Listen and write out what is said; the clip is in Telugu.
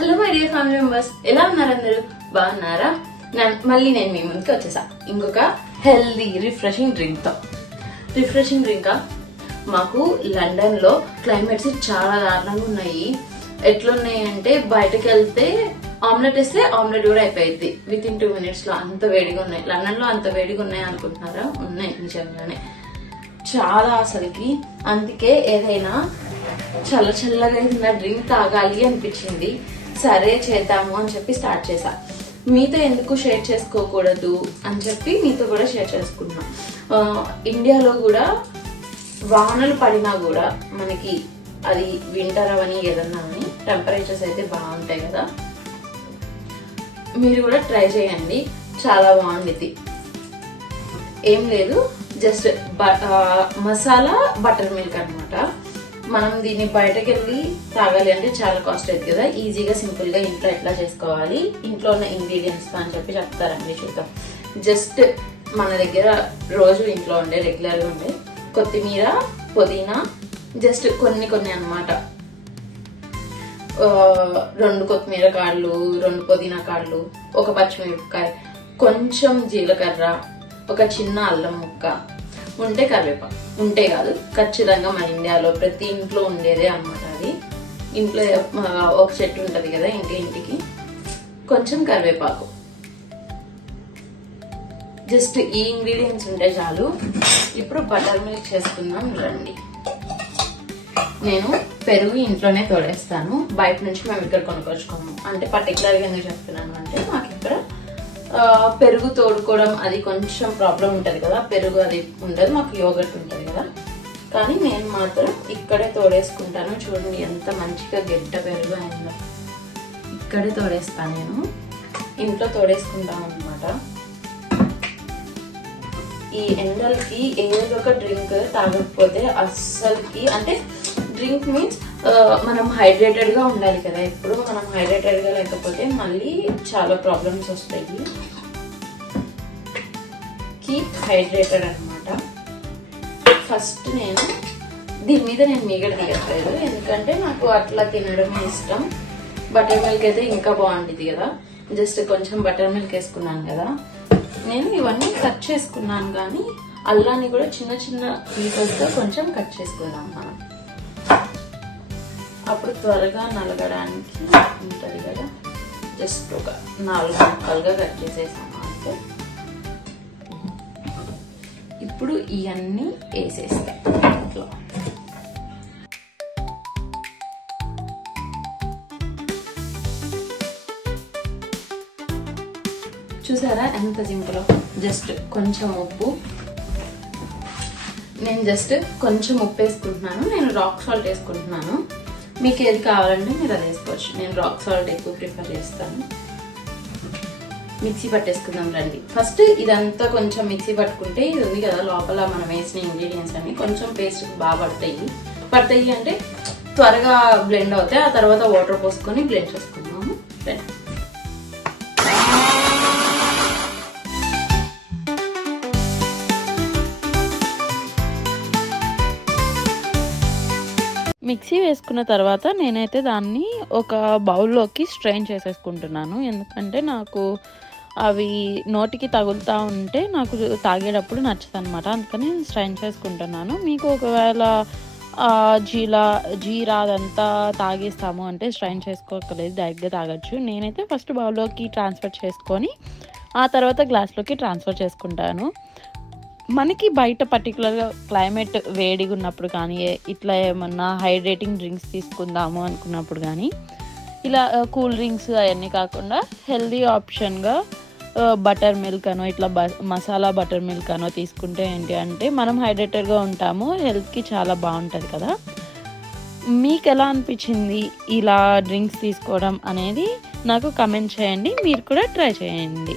Hello my dear family members, ఎలా ఉన్నారు అందరూ? బాగున్నారా? మళ్ళీ నేను మీ ముందుకు వచ్చేసా ఇంకొక హెల్దీ రిఫ్రెషింగ్ డ్రింక్ తో. రిఫ్రెషింగ్ డ్రింకా? మాకు లండన్ లో క్లైమేట్స్ చాలా దారుణంగా ఉన్నాయి. ఎట్లున్నాయి అంటే బయటకు వెళ్తే ఆమ్లెట్ వేస్తే ఆమ్లెట్ కూడా అయిపోయింది విత్ ఇన్ 2 minutes లో. అంత వేడిగా ఉన్నాయి. లండన్ లో అంత వేడిగా ఉన్నాయి అనుకుంటున్నారా? ఉన్నాయి నిజంగానే చాలా అసలుకి. అందుకే ఏదైనా చల్లగా ఉన్న డ్రింక్ తాగాలి అనిపించింది. సరే చేద్దాము అని చెప్పి స్టార్ట్ చేసా. మీతో ఎందుకు షేర్ చేసుకోకూడదు అని చెప్పి మీతో కూడా షేర్ చేసుకున్నా. ఇండియాలో కూడా వానలు పడినా కూడా మనకి అది వింటర్ అవని ఏదన్నా అని టెంపరేచర్స్ అయితే బాగుంటాయి కదా. మీరు కూడా ట్రై చేయండి, చాలా బాగుంది. ఏం లేదు, జస్ట్ మసాలా బటర్ మిల్క్ అనమాట. మనం దీన్ని బయటకు వెళ్ళి తాగాలి అంటే చాలా కాస్ట్ అవుతుంది కదా. ఈజీగా సింపుల్ గా ఇంట్లో ఎట్లా చేసుకోవాలి, ఇంట్లో ఉన్న ఇంగ్రీడియంట్స్ అని చెప్పి చెప్తారండి. చూద్దాం. జస్ట్ మన దగ్గర రోజు ఇంట్లో ఉండే రెగ్యులర్ గా ఉండే కొత్తిమీర, పుదీనా, జస్ట్ కొన్ని అన్నమాట. 2 కొత్తిమీర కాడలు, 2 పుదీనా కాడలు, 1 పచ్చిమిరపకాయ, కొంచెం జీలకర్ర, ఒక చిన్న అల్లం ముక్క, ఉంటే కరివేపాకు. ఉంటే కాదు, ఖచ్చితంగా మన ఇండియాలో ప్రతి ఇంట్లో ఉండేదే అన్నమాట. అది ఇంట్లో ఒక చెట్టు ఉంటది కదా ఇంటికి. కొంచెం కరివేపాకు, జస్ట్ ఈ ఇంగ్రీడియంట్స్ ఉంటే చాలు. ఇప్పుడు బటర్ మిల్క్ చేసుకుందాం రండి. నేను పెరుగు ఇంట్లోనే తోడేస్తాను, బయట నుంచి మేము ఇక్కడ కొనుక్కొచ్చుకోము. అంటే పర్టికులర్గా ఎందుకు చెప్తున్నాను అంటే మాకు ఇక్కడ పెరుగు తోడుకోవడం అది కొంచెం ప్రాబ్లం ఉంటది కదా. పెరుగు అది ఉండదు, మాకు యోగర్ట్ ఉంటది కదా. కానీ నేను మాత్రం ఇక్కడే తోడేసుకుంటాను. చూడండి ఎంత మంచిగా గెడ్డ పెరుగు అయిందో. ఇక్కడే తోడేస్తాను, నేను ఇంట్లో తోడేసుకుంటాను అనమాట. ఈ ఎండలకి ఏదో ఒక డ్రింక్ తాగకపోతే అస్సలకి, అంటే డ్రింక్ మీన్స్ మనం హైడ్రేటెడ్ గా ఉండాలి కదా. ఎప్పుడు మనం హైడ్రేటెడ్ గా లేకపోతే మళ్ళీ చాలా ప్రాబ్లమ్స్ వస్తాయి. కీప్ హైడ్రేటెడ్ అనమాట. ఫస్ట్ నేను దీని మీద మీగడ తీయట్లేదు, ఎందుకంటే నాకు అట్లా తినడం ఇష్టం. బటర్ మిల్క్ అయితే ఇంకా బాగుంటుంది కదా. జస్ట్ కొంచెం బటర్ మిల్క్ వేసుకున్నాను కదా. నేను ఇవన్నీ కట్ చేసుకున్నాను, కానీ అల్లాన్ని కూడా చిన్న పీసెస్ తో కొంచెం కట్ చేసుకున్నాం మనం. అప్పుడు త్వరగా నలగడానికి ఉంటుంది కదా. జస్ట్ ఒక 4 ముక్కలుగా కట్ చేసేసాము అంతే. ఇప్పుడు ఇవన్నీ వేసేస్తాయి ఇంట్లో. చూసారా ఎంత సింపుల్. జస్ట్ కొంచెం ఉప్పు, నేను జస్ట్ కొంచెం ఉప్పు వేసుకుంటున్నాను. నేను రాక్ సాల్ట్ వేసుకుంటున్నాను. మీకు ఏది కావాలంటే మీరు అది వేసుకోవచ్చు. నేను రాక్ సాల్ట్ ఎక్కువ ప్రిఫర్ చేస్తాను. మిక్సీ పట్టేసుకుందాం రండి. ఫస్ట్ ఇదంతా కొంచెం మిక్సీ పట్టుకుంటే ఇది ఉంది కదా లోపల మనం వేసిన ఇంగ్రీడియంట్స్ అన్ని కొంచెం పేస్ట్ బాగా పడతాయి అంటే త్వరగా బ్లెండ్ అవుతాయి. ఆ తర్వాత వాటర్ పోసుకొని బ్లెండ్ చేసుకుందాము. మిక్సీ వేసుకున్న తర్వాత నేనైతే దాన్ని ఒక బౌల్లోకి స్ట్రెయిన్ చేసేసుకుంటున్నాను. ఎందుకంటే నాకు అవి నోటికి తగులుతూ ఉంటే నాకు తాగేటప్పుడు నచ్చదు అనమాట. అందుకని నేను స్ట్రెయిన్ చేసుకుంటున్నాను. మీకు ఒకవేళ జీరా అదంతా తాగేస్తాము అంటే స్ట్రెయిన్ చేసుకోకలేదు, డైరెక్ట్గా తాగొచ్చు. నేనైతే ఫస్ట్ బౌల్లోకి ట్రాన్స్ఫర్ చేసుకొని ఆ తర్వాత గ్లాస్లోకి ట్రాన్స్ఫర్ చేసుకుంటాను. మనకి బయట పర్టికులర్గా క్లైమేట్ వేడిగా ఉన్నప్పుడు కానీ, ఇట్లా ఏమన్నా హైడ్రేటింగ్ డ్రింక్స్ తీసుకుందాము అనుకున్నప్పుడు కానీ, ఇలా కూల్ డ్రింక్స్ అవన్నీ కాకుండా హెల్దీ ఆప్షన్గా బటర్ మిల్క్ అనో ఇట్లా మసాలా బటర్ మిల్క్ అనో తీసుకుంటే ఏంటి అంటే మనం హైడ్రేటెడ్గా ఉంటాము, హెల్త్కి చాలా బాగుంటుంది కదా. మీకు ఎలా అనిపించింది ఇలా డ్రింక్స్ తీసుకోవడం అనేది నాకు కమెంట్ చేయండి. మీరు కూడా ట్రై చేయండి.